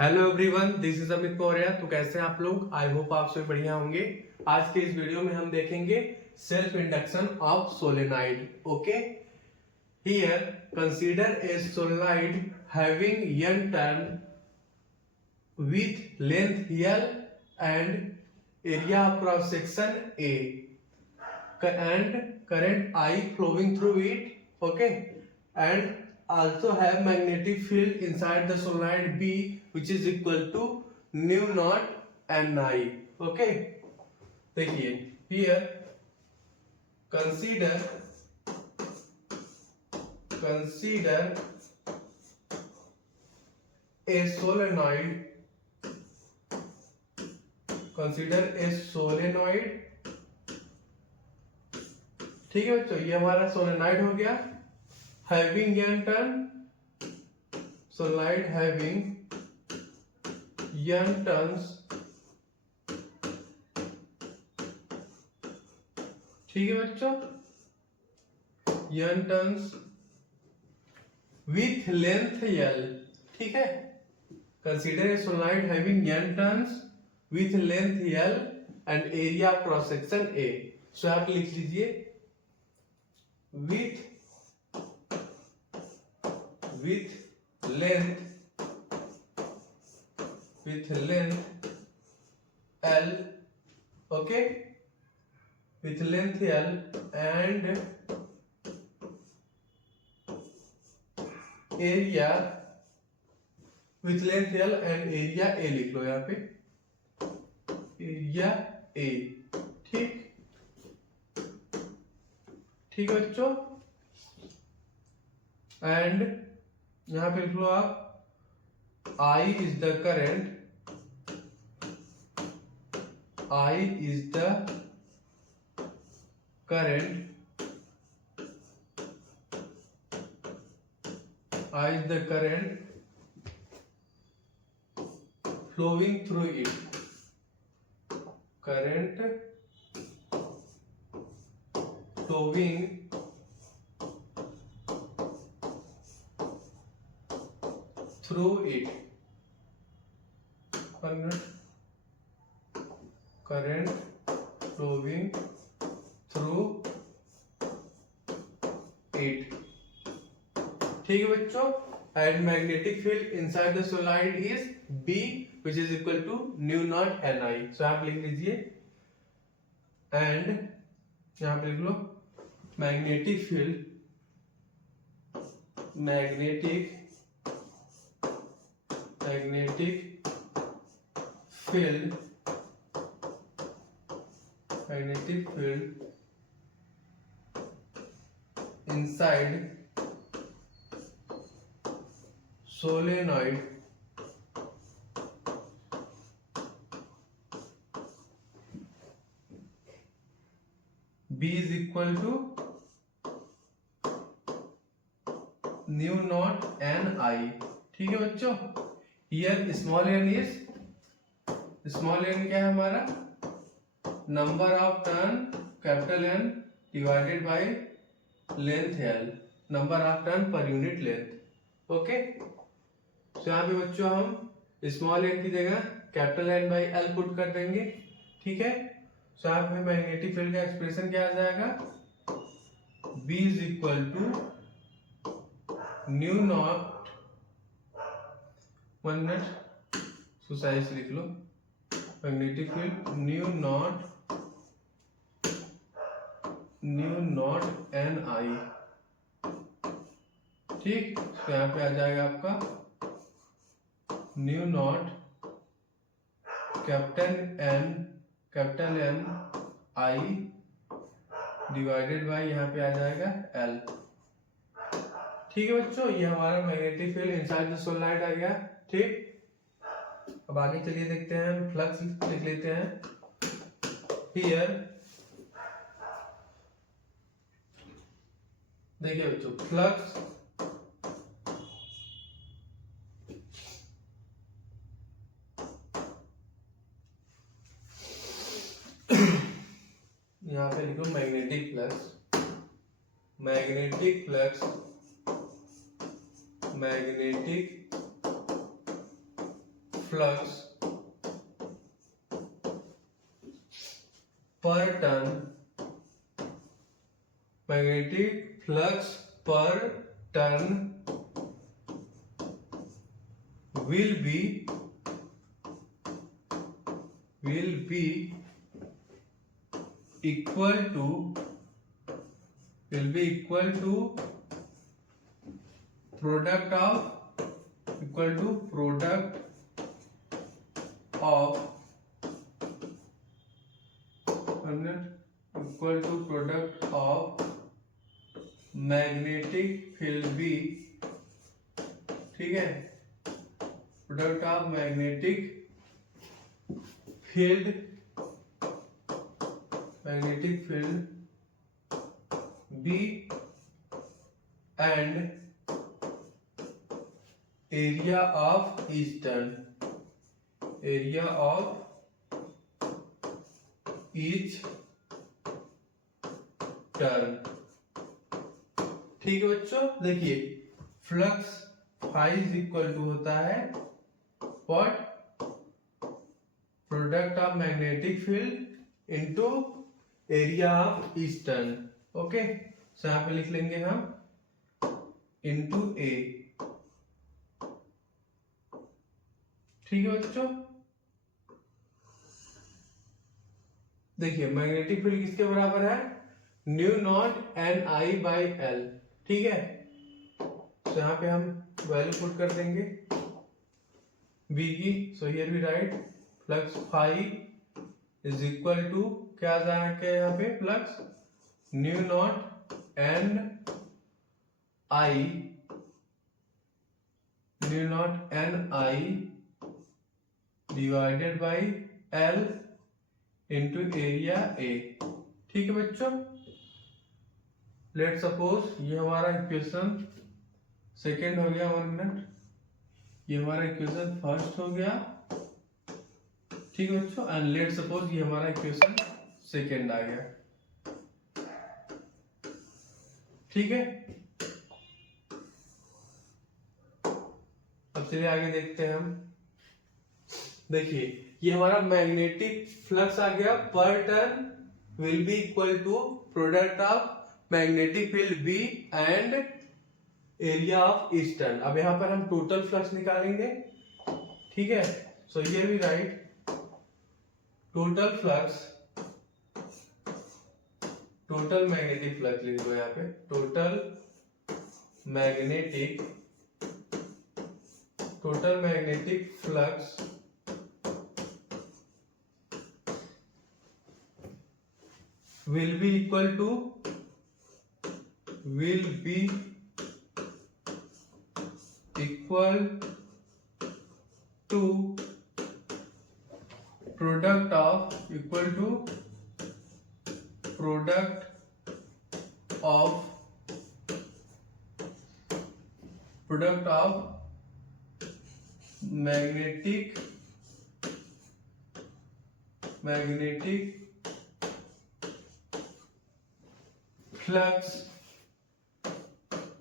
Hello everyone, this is Amit Maurya. तो कैसे हैं आप लोग? आई होप आप सभी बढ़िया होंगे। आज के इस वीडियो में हम देखेंगे self induction of solenoid. Okay, here consider a solenoid having n turn with length L and area of cross section A and current I flowing through it. Okay, and also have magnetic field inside the solenoid B which is equal to nu naught n I. Okay, देखिए here consider a solenoid ठीक है बच्चों, ये हमारा solenoid हो गया having n turn, solenoid having n turns, ठीक है बच्चों, n turns with length L। ठीक है, consider a solenoid having n turns with length L and area cross section A। सो आप लिख लीजिए with length L, okay, with length L and area with length L and area A लिख लो यहाँ पे, area A। ठीक ठीक है बच्चों, एंड यहां पे लिख लो आप I is the current, flowing through it, current flowing through it, current flowing through it। ठीक है बच्चों, and magnetic field inside the solenoid is B which is equal to nu naught Ni। So आप लिख लीजिए, and यहां पे लिख लो magnetic field inside solenoid B is equal to nu naught Ni। ठीक है बच्चों, here small n क्या है हमारा? Number of turn capital N divided by length L, number of turn per unit length. Okay, तो यहाँ पे बच्चों हम स्मॉल n की जगह capital N by L put कर देंगे। ठीक है, तो यहाँ पे मैग्नेटिक फील्ड का एक्सप्रेशन क्या आ जाएगा? B is equal to nu naught, 1 minute सुसाइज लिख लो, magnetic field nu naught Ni। ठीक, तो यहाँ पे आ जाएगा आपका nu naught capital N I divided by यहाँ पे आ जाएगा L। ठीक है बच्चों, ये हमारा magnetic field inside the solenoid आ गया। ठीक, अब आगे चलिए देखते हैं, फ्लक्स लिख लेते हैं। हियर देखिए बच्चों, फ्लक्स यहाँ पे लिखो magnetic flux magnetic flux per turn, magnetic flux per turn will be equal to product of magnetic field B, ठीक है, product of magnetic field B and area of each turn. ठीक है बच्चों, देखिए flux phi is equal to होता है what, product of magnetic field into area of each turn. Okay, so यहां पे लिख लेंगे हम इनटू ए। ठीक है बच्चों, देखिए मैग्नेटिक फील्ड किसके बराबर है, new naught N I by L. ठीक है, तो यहां पे हम वैल्यू पुट कर देंगे बी की। So here we write flux phi is equal to क्या जाएगा यहाँ पे, flux mu naught N I divided by L into area A. ठीक है बच्चों, लेट सपोज ये हमारा इक्वेशन सेकेंड हो गया, 1 मिनट, ये हमारा इक्वेशन फर्स्ट हो गया। ठीक है बच्चों, एंड लेट सपोज ये हमारा इक्वेशन सेकेंड आ गया। ठीक है, अब चलिए आगे देखते हैं हम। देखिए ये हमारा मैग्नेटिक फ्लक्स आ गया per turn will be equal to product of magnetic field B and area of each turn. अब यहां पर हम टोटल फ्लक्स निकालेंगे। ठीक है, so here we write total flux, total magnetic flux लिख दो यहाँ पे, total magnetic flux will be equal to product of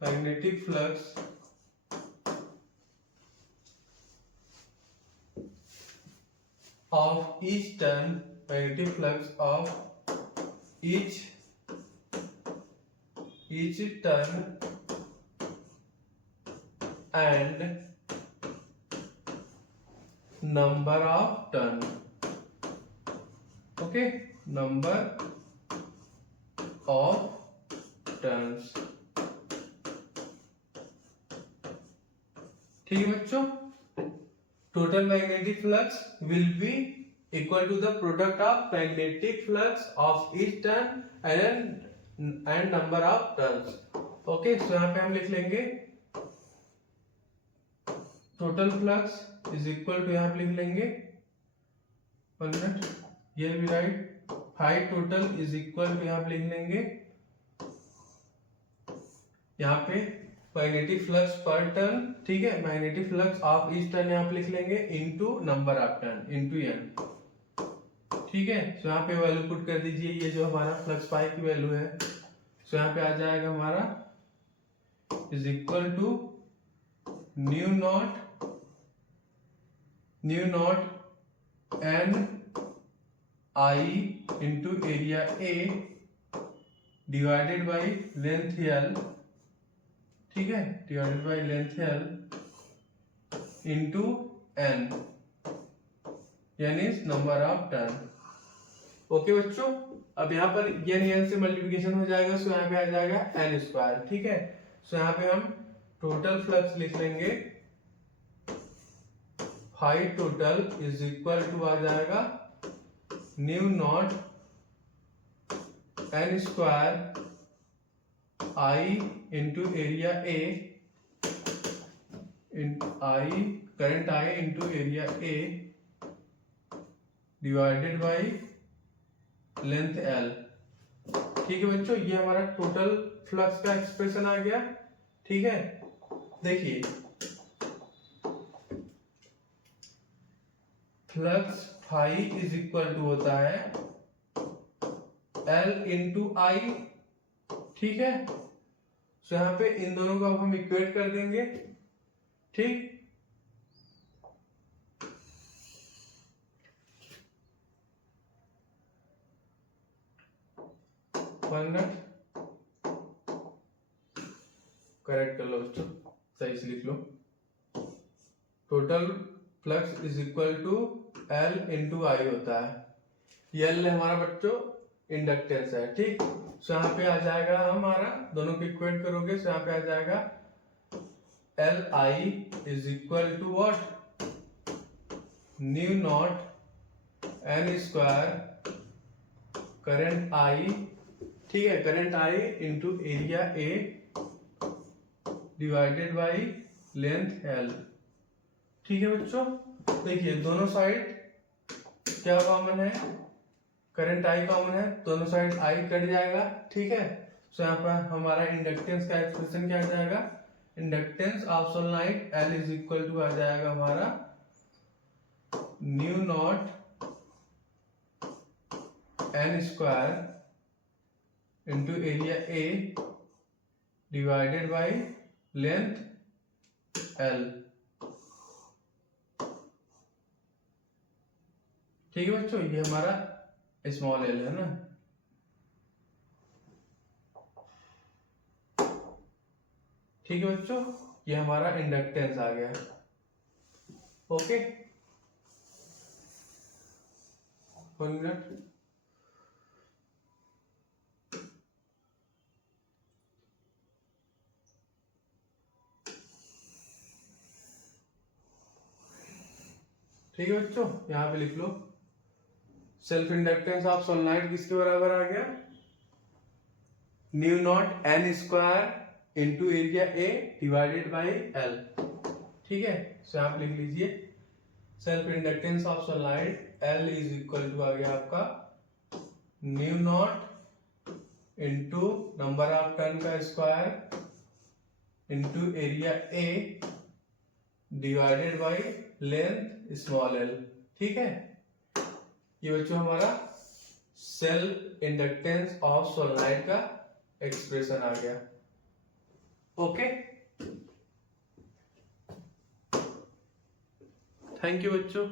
magnetic flux of each turn, magnetic flux of each turn and number of turn। okay, number of turns। ठीक है बच्चों, total magnetic flux will be equal to the product of magnetic flux of each turn and number of turns. Okay, so यहां पे हम लिख लेंगे total flux is equal to, यहां पे लिख लेंगे 1 minute, here we write phi total is equal to, यहां पे लिख लेंगे यहाँ पे मैग्नेटिक फ्लक्स पर टर्न। ठीक है, magnetic flux of each turn यहाँ पे लिख लेंगे into number of turn into N. ठीक है, सो यहाँ पे वैल्यू पुट कर दीजिए, ये जो हमारा फ्लक्स पाई की वैल्यू है, सो यहाँ पे आ जाएगा हमारा is equal to mu mu naught N I into area A divided by length L, ठीक है, divided by length L into N, यानी नंबर ऑफ टर्न। ओके बच्चों, अब यहाँ पर एन से मल्टीप्लिकेशन हो जाएगा, सो यहाँ पे आ जाएगा एन स्क्वायर, ठीक है। सो यहाँ पे हम टोटल फ्लक्स लिख लेंगे, phi total is equal to आ जाएगा nu naught N square I into area A, I current I into area A divided by length L, ठीक है बच्चों। ये हमारा टोटल फ्लक्स का एक्सप्रेशन आ गया, ठीक है। देखिए flux phi is equal to होता है एल इंटू आई, ठीक है। तो यहाँ पे इन दोनों को अब हम इक्वेट कर देंगे, ठीक। करेक्ट कर लो बच्चों, सही से लिख लो। Total flux is equal to L into I होता है। एल हमारा बच्चों इंडक्टेंस है, ठीक। सो यहाँ पे आ जाएगा हमारा, दोनों को इक्वेट करोगे सो यहाँ पे आ जाएगा L I is equal to what, mu naught N square current I, ठीक है, current I into area A divided by length L, ठीक है बच्चों। देखिए दोनों साइड क्या कॉमन है, करंट आई कॉमन है, दोनों साइड आई कट जाएगा, ठीक है। सो यहाँ पर हमारा इंडक्टेंस का एक्सप्रेशन क्या आ जाएगा, inductance of solenoid L is equal to आ जाएगा हमारा nu naught N square into area A divided by length L, ठीक है बच्चों। ये हमारा स्मॉल एल है ना, ठीक है बच्चों, ये हमारा इंडक्टेंस आ गया, ओके। 1 मिनट, ठीक है बच्चों, यहां पे लिख लो सेल्फ इंडक्टेंस ऑफ सोलेनोइड किसके बराबर आ गया, nu naught N square into area A divided by L, ठीक है। सो आप लिख लीजिए self inductance of solenoid L is equal to आ गया आपका nu naught into number of turn का square into area A divided by length small L, ठीक है। ये बच्चों हमारा सेल्फ इंडक्टेंस ऑफ सोलेनोइड का एक्सप्रेशन आ गया, ओके। थैंक यू बच्चों।